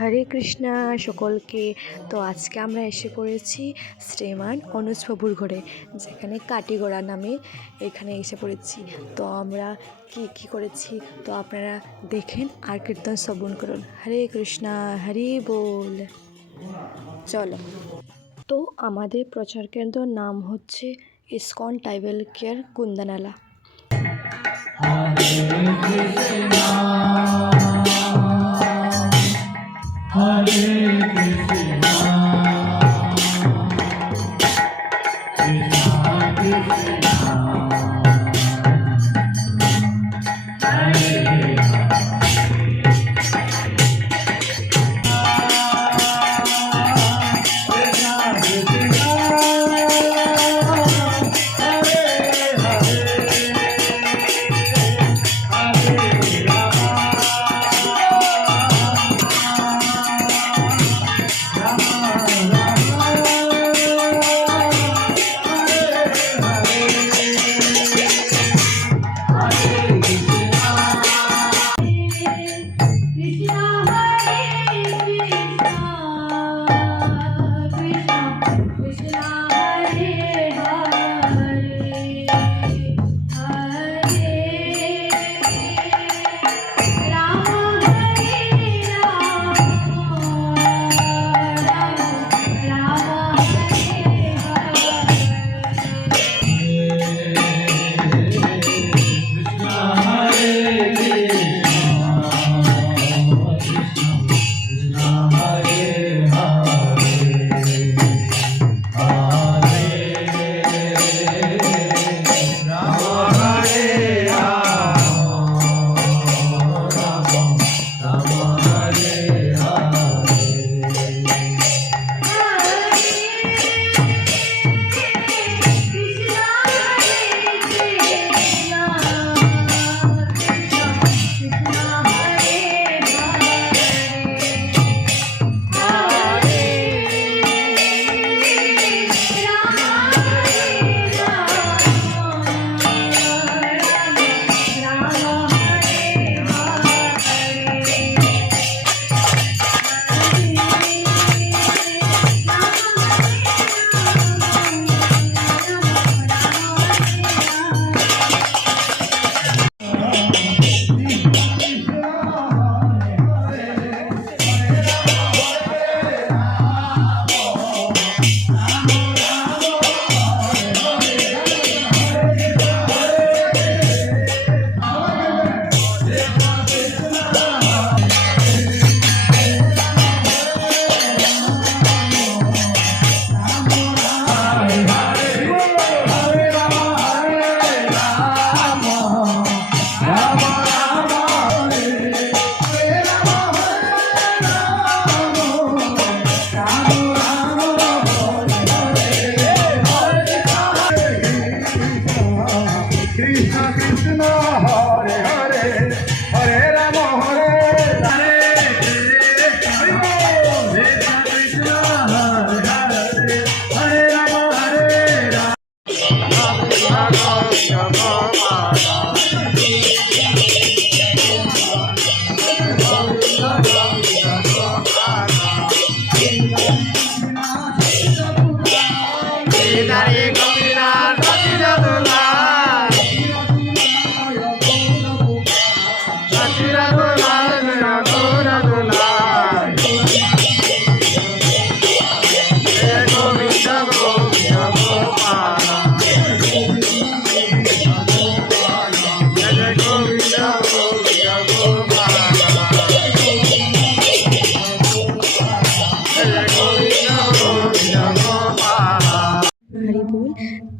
হরে কৃষ্ণা সকলকে। তো আজকে আমরা এসে পড়েছি শ্রীমান অনুজবাবুর ঘরে, যেখানে কাটিগড়া নামে এখানে এসে পড়েছি। তো আমরা কি করেছি তো আপনারা দেখেন আর কীর্তন শ্রবণ করুন। হরে কৃষ্ণা, হরি বল। চলো। তো আমাদের প্রচার কেন্দ্র নাম হচ্ছে ইসকন ট্রাইবেল কেয়ার কুন্দনালা।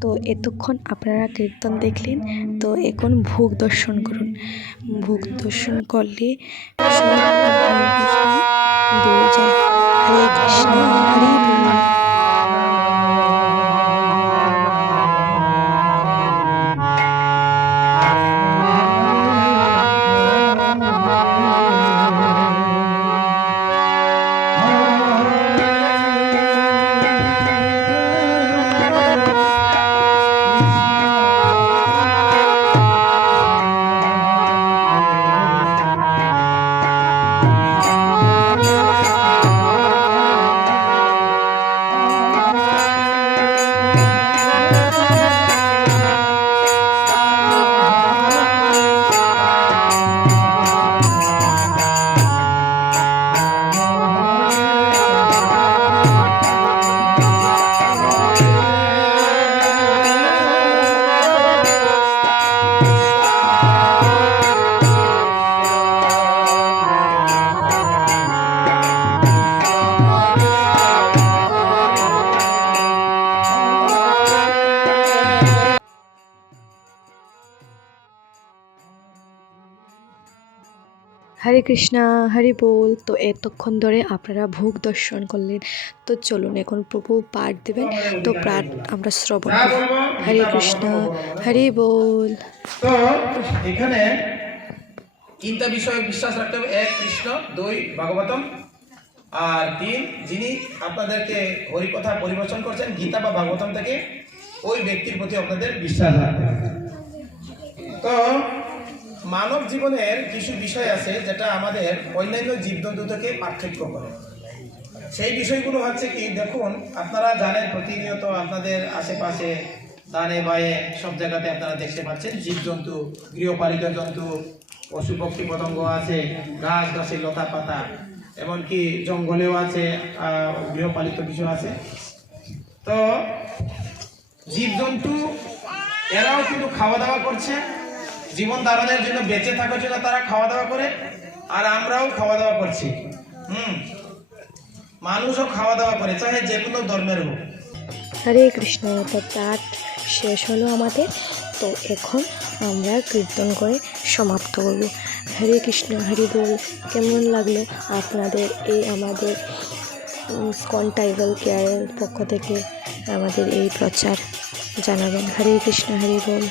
তো এতক্ষণ আপনারা কীর্তন দেখলেন, তো এখন ভোগ দর্শন করুন। ভোগ দর্শন করলে দূরে যায়। হরে কৃষ্ণ, হরি বল। কৃষ্ণা হরি বল। তো এতক্ষণ ধরে আপনারা ভোগ দর্শন করলেন, তো চলুন এখন প্রভু পাঠ দেবেন, তো পাঠ আমরা শ্রবণ করি। হরে কৃষ্ণ হরি বল। তো এখানে তিনটা বিষয়ে বিশ্বাস রাখতে হবে। এক, কৃষ্ণ; দুই, ভাগবতম; আর তিন, যিনি আপনাদেরকে হরিকথা পরিবেশন করছেন গীতা বা ভাগবতম থেকে, ওই ব্যক্তির প্রতি আপনাদের বিশ্বাস রাখতে হবে। তো মানব জীবনের কিছু বিষয় আছে যেটা আমাদের অন্যান্য জীবজন্তু থেকে পার্থক্য করে। সেই বিষয়গুলো হচ্ছে কি, দেখুন আপনারা জানেন প্রতিনিয়ত আপনাদের আশেপাশে ডানে বায়ে সব জায়গাতে আপনারা দেখতে পাচ্ছেন জীবজন্তু, গৃহপালিত জন্তু, পশু পক্ষী পতঙ্গ আছে, গাছ গাছের লতা পাতা, এমনকি জঙ্গলেও আছে গৃহপালিত কিছু আছে। তো জীবজন্তু এরাও কিন্তু খাওয়া দাওয়া করছে, জীবন ধারণের জন্য, বেঁচে থাকার জন্য তারা খাওয়া দাওয়া করে, আর আমরাও খাওয়া দাওয়া করছি। মানুষও খাওয়া দাওয়া করে, চাহে যে কোনো ধর্মের হোক। হরে কৃষ্ণ। তো পাঠ শেষ হলো আমাদের, তো এখন আমরা কীর্তন করে সমাপ্ত করব। হরে কৃষ্ণ হরি বল। কেমন লাগলো আপনাদের এই আমাদের ইসকন ট্রাইবাল কেয়ারের পক্ষ থেকে আমাদের এই প্রচার জানাবেন। হরে কৃষ্ণ হরি বল।